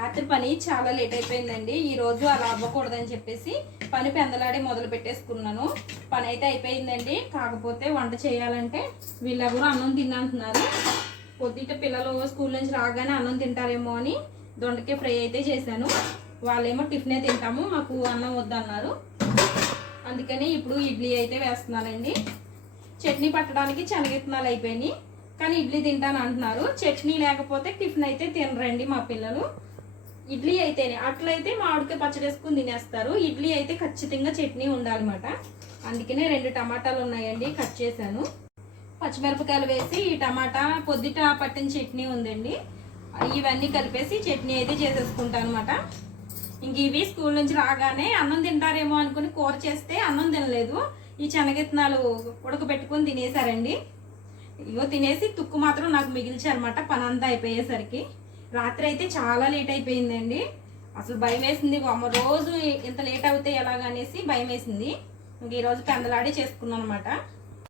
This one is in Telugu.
రాత్రి పని చాలా లేట్ అయిపోయిందండి. ఈ రోజు అలా అవ్వకూడదని చెప్పేసి పని పెందలాడి మొదలు పెట్టేసుకున్నాను. పని అయితే అయిపోయిందండి. కాకపోతే వంట చేయాలంటే వీళ్ళెవరు అన్నం తిన్నంటున్నారు. పొద్దుట పిల్లలు స్కూల్ నుంచి రాగానే అన్నం తింటారేమో అని దొండకాయ ఫ్రై అయితే చేశాను. వాళ్ళేమో టిఫినే తింటాము, మాకు అన్నం వద్దన్నారు. అందుకని ఇప్పుడు ఇడ్లీ అయితే వేస్తున్నానండి. చట్నీ పట్టడానికి శనగిత్తనాలు అయిపోయినాయి, కానీ ఇడ్లీ తింటాను అంటున్నారు. చట్నీ లేకపోతే టిఫిన్ అయితే తినరండి మా పిల్లలు. ఇడ్లీ అయితేనే, అట్లయితే మామిడికాయ పచ్చడి వేసుకుని తినేస్తారు. ఇడ్లీ అయితే ఖచ్చితంగా చట్నీ ఉండాలన్నమాట. అందుకనే 2 టమాటాలు ఉన్నాయండి, కట్ చేశాను. పచ్చిమిరపకాయలు వేసి ఈ టమాటా పొద్దుట పట్టిన చట్నీ ఉందండి, ఇవన్నీ కలిపేసి చట్నీ అయితే చేసేసుకుంటాను అనమాట. ఇంక ఇవి స్కూల్ నుంచి రాగానే అన్నం తింటారేమో అనుకుని కూర చేస్తే అన్నం తినలేదు. ఈ శనగిత్తనాలు ఉడకబెట్టుకొని తినేసారండి. ఇగో తినేసి తుక్కు మాత్రం నాకు మిగిల్చారనమాట పని అంతా అయిపోయేసరికి. రాత్రి అయితే చాలా లేట్ అయిపోయిందండి. అసలు భయం వేసింది, అమ్మ రోజు ఇంత లేట్ అవుతే ఎలాగనేసి భయం వేసింది. ఇంక ఈరోజు పెందలాడి చేసుకున్నాను అనమాట.